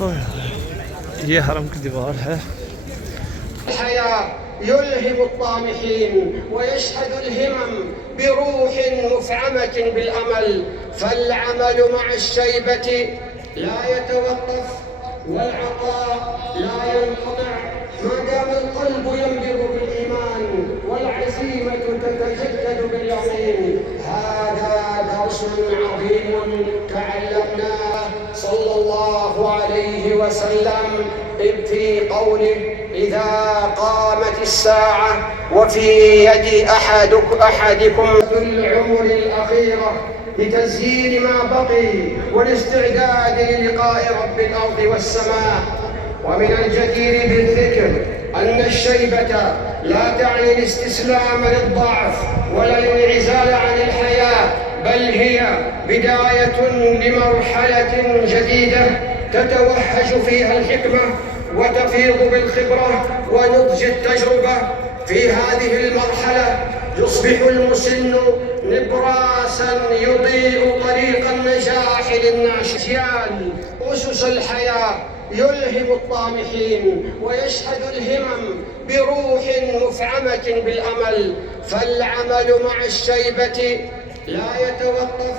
ये हरम की दीवार है। الحياة يلهم الطامحين ويشهد الهمم بروح مفعمة بالأمل، فالعمل مع الشيبة لا يتوقف والعطاء لا ينقطع ما دام القلب ينبض بالإيمان والعزيمة تتجدد باليقين. هذا درس عظيم تعلمناه صلى الله عليه وسلم في قوله: إذا قامت الساعة وفي يد أحدكم في العمر الأخيرة لتزيين ما بقي والاستعداد للقاء رب الأرض والسماء. ومن الجدير بالذكر أن الشيبة لا تعني الاستسلام للضعف ولا الانعزال عن الحياة، بل هي بداية لمرحلة جديدة تتوهج فيها الحكمة وتفيض بالخبرة ونضج التجربة. في هذه المرحلة يصبح المسن نبراسا يضيء طريق النجاح للناشئين. أسس الحياة يلهم الطامحين ويشهد الهمم بروح مفعمة بالأمل، فالعمل مع الشيبة لا يتوقف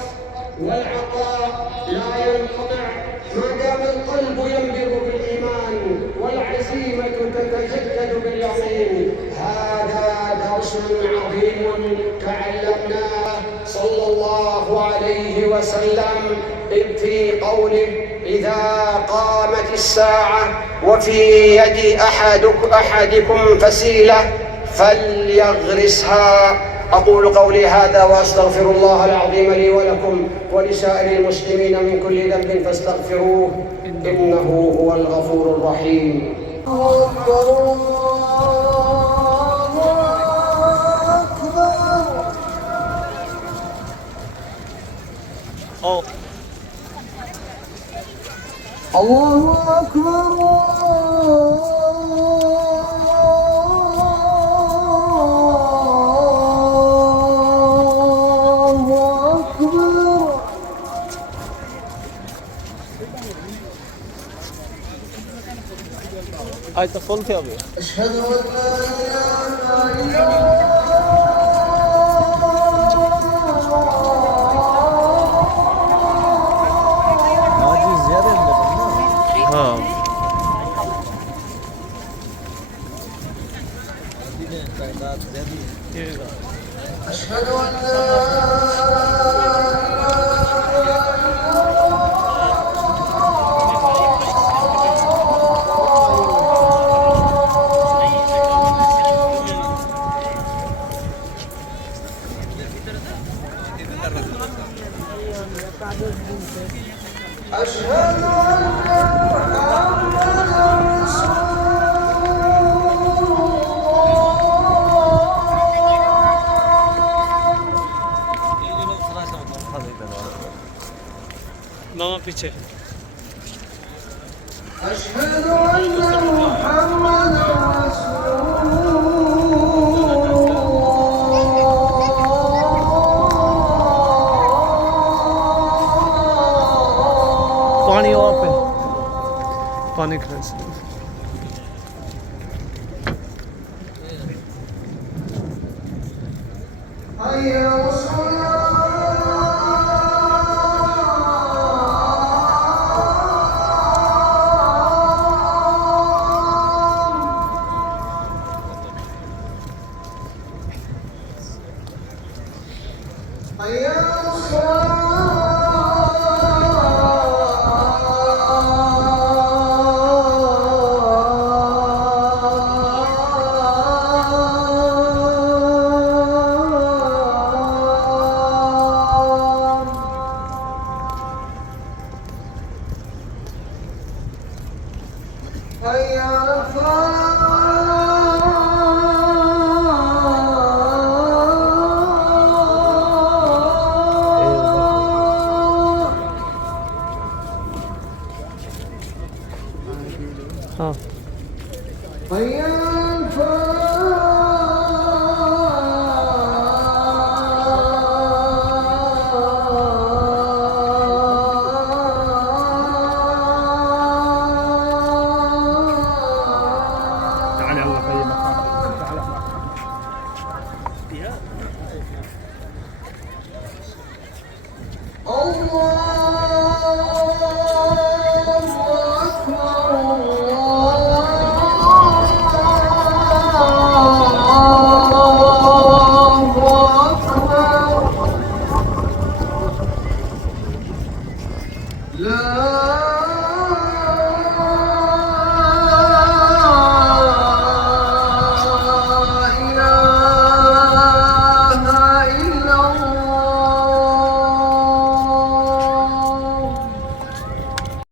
والعطاء لا ينقطع ما دام القلب ينبض بالإيمان والعزيمة تتجدد باليقين. هذا درس عظيم تعلمناه صلى الله عليه وسلم في قوله: إذا قامت الساعة وفي يد أحدكم فسيلة فليغرسها. أقول قولي هذا وأستغفر الله العظيم لي ولكم ولسائر المسلمين من كل ذنب فاستغفروه إنه هو الغفور الرحيم. الله أكبر. आज तो फुल थे अभी। हाँ أشهد أن لا أشهد أن محمداً मामा पीछे। أشهد أن محمداً पानी और पे पानी खा हाँ حي